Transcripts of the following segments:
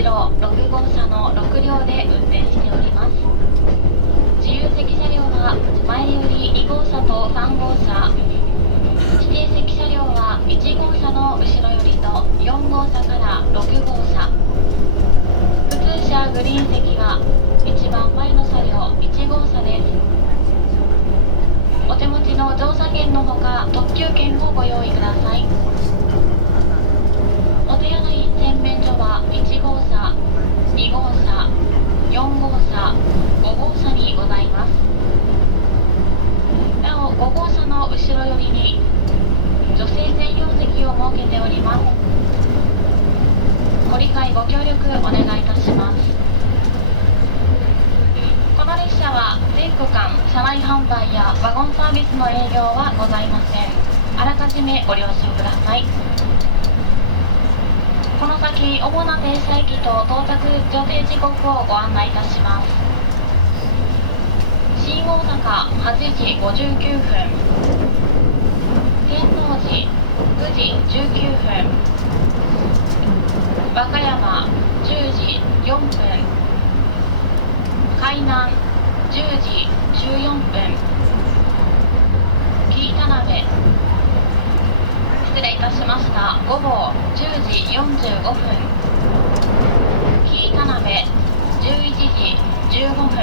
1路6号車の6両で運転しております。自由席車両は前より2号車と3号車、指定席車両は1号車の後ろよりと4号車から6号車、普通車グリーン席は一番前の車両1号車です。お手持ちの乗車券のほか特急券をご用意ください。お手洗い洗面所は1号車、2号車、4号車、5号車にございます。なお5号車の後ろ寄りに女性専用席を設けております。ご理解ご協力お願いいたします。この列車は全区間車内販売やワゴンサービスの営業はございません。あらかじめご了承ください。この先、主な停車駅と到着予定時刻をご案内いたします。新大阪8時59分、天王寺9時19分、和歌山10時4分、海南10時14分、紀伊田辺、失礼いたしました。午後10時45分、紀伊田辺11時15分、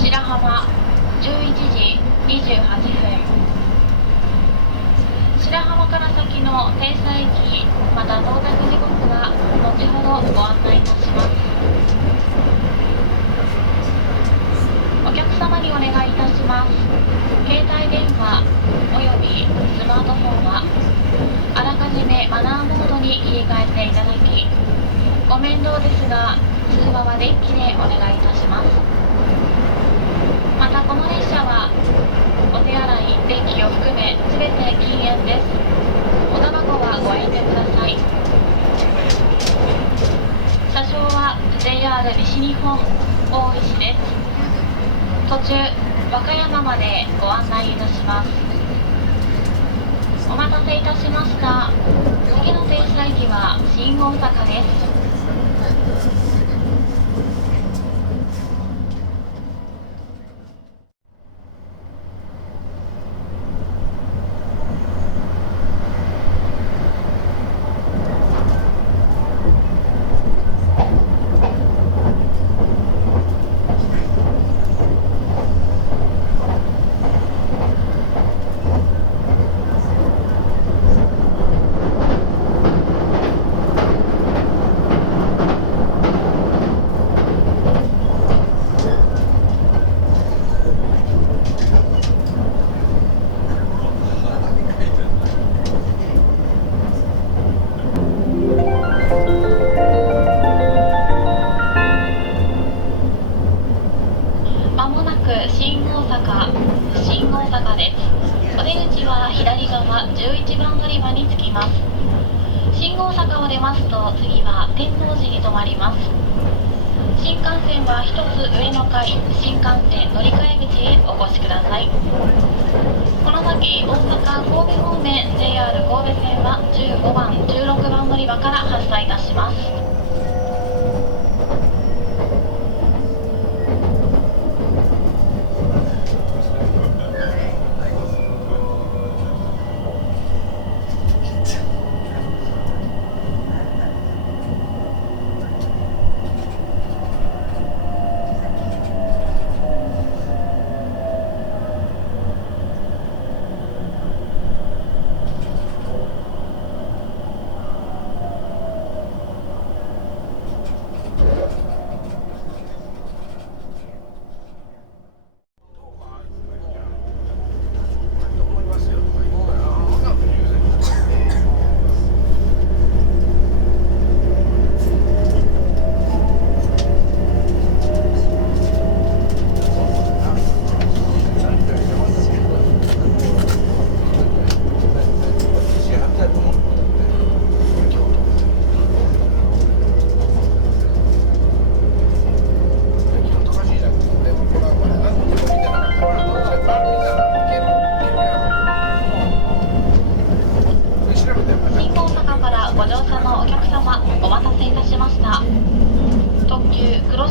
白浜11時28分。白浜から先の停車駅また到着時刻は後ほどご案内いたします。お客様にお願いいたします。携帯電話およびスマートフォンはあらかじめマナーモードに切り替えていただき、ご面倒ですが通話は電気でお願いいたします。またこの列車はお手洗い、電気を含め全て禁煙です。おタバコはご遠慮ください。車掌は JR 西日本大石です。途中和歌山までご案内いたします。お待たせいたしました。次の停車駅は新大阪です。11番乗り場に着きます。新大阪を出ますと次は天王寺に停まります。新幹線は一つ上の階、新幹線乗り換え口へお越しください。この先大阪神戸方面 JR 神戸線は15番、16番乗り場から発車いたします。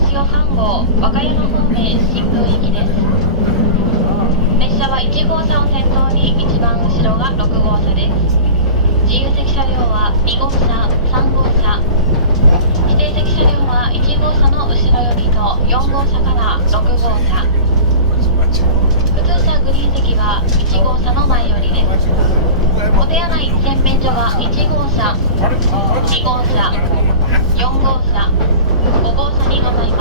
潮3号和歌山方面新宮行きです。列車は1号車を先頭に一番後ろが6号車です。自由席車両は2号車、3号車、指定席車両は1号車の後ろよりと4号車から6号車、普通車グリーン席は1号車の前よりです。お手洗い洗面所は1号車、2号車、4号車、5号車にございます。